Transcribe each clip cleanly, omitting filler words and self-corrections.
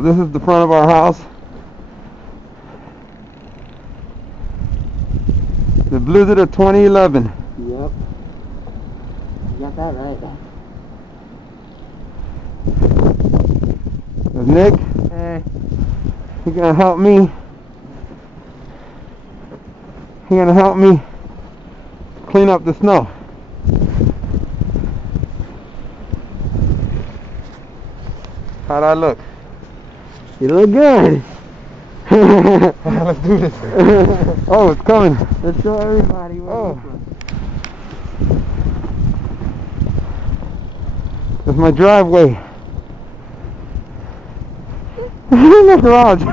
So this is the front of our house. The blizzard of 2011. Yep. You got that right. There's Nick. He's gonna help me. He's gonna help me clean up the snow. How'd I look? You look good. Let's do this. Oh, it's coming. Let's show everybody what Oh. it looks like. That's my driveway. In the garage.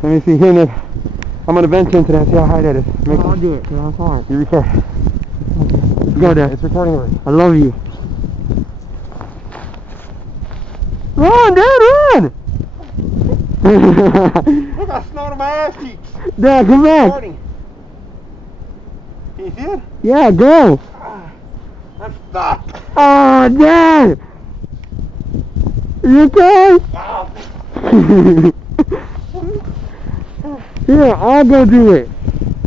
Let me see here, Nick. I'm gonna venture into that. See how high that is. I'll do it, 'cause I'm hard. You record. Let's go, Dad. It's recording already. I love you. Run, Dad, run! Look, I snowed on my ass cheeks. Dad, come back. Recording. Can you see it? Yeah, go. I'm stuck. Oh, Dad. You okay? Here, I'll go do it.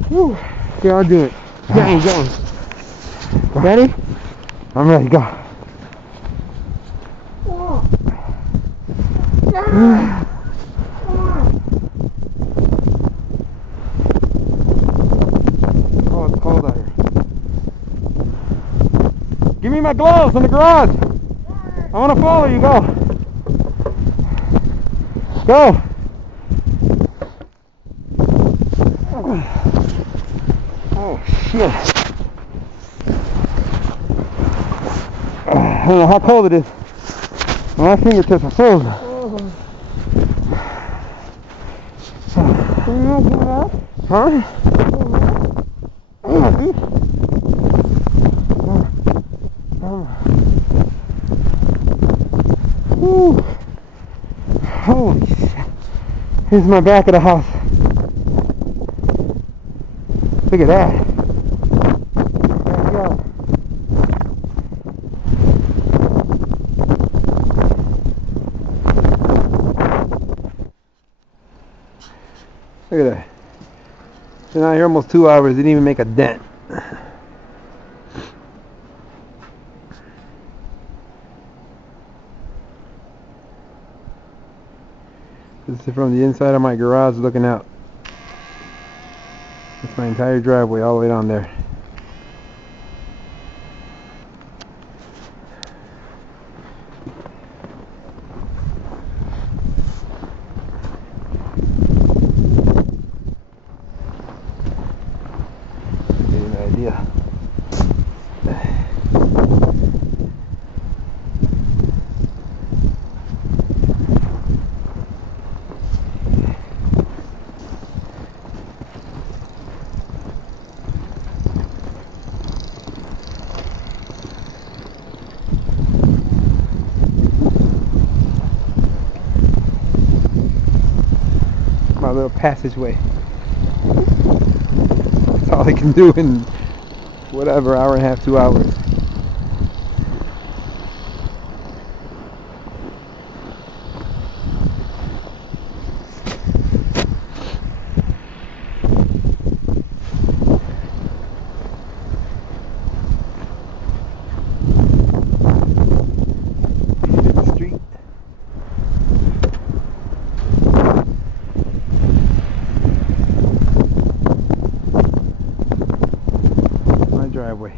Whew. Here, I'll do it. Dang, go. Ready? I'm ready, go. Oh, it's cold out here. Give me my gloves in the garage. I want to follow you. Go. Go. Oh, shit. I don't know how cold it is. My fingertips are frozen. Can you not get up? Huh? Whew. Holy shit. Here's my back of the house. Look at that. There we go. Look at that. Been out here almost 2 hours, didn't even make a dent. This is from the inside of my garage looking out. That's my entire driveway all the way down there. Give you an idea. My little passageway. That's all I can do in whatever, hour and a half, 2 hours. Street. My driveway.